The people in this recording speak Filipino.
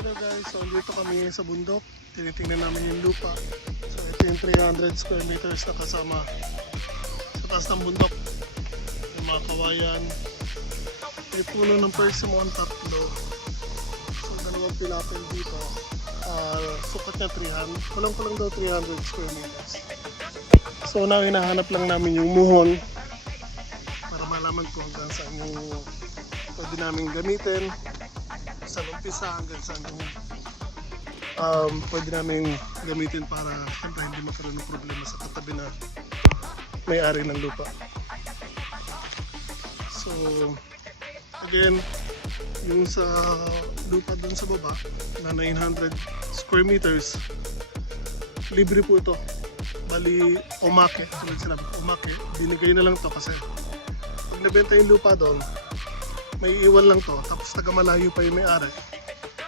Hello guys, so dito kami sa bundok. Tinitingnan namin yung lupa. So ito yung 300 square meters na kasama sa taas ng bundok. Yung mga kawayan. May puno ng persimmon, tatlo. So dalawang pilapil dito. Sukat na 300. Kulang-kulang daw 300 square meters. So na hinahanap lang namin yung muhon para malaman ko hanggang saan yung pwede namin gamitin. Sa umpisa hanggang saan yung pwede namin gamitin para siyempre hindi magkaroon ng problema sa katabi na may-ari ng lupa. So again, yung sa lupa dun sa baba na 900 square meters, libre po ito. Bali, omake, tulad sila, omake, binigay na lang to kasi pag nabenta yung lupa doon, may iwan lang to, tapos taga malayo pa yung may-ari.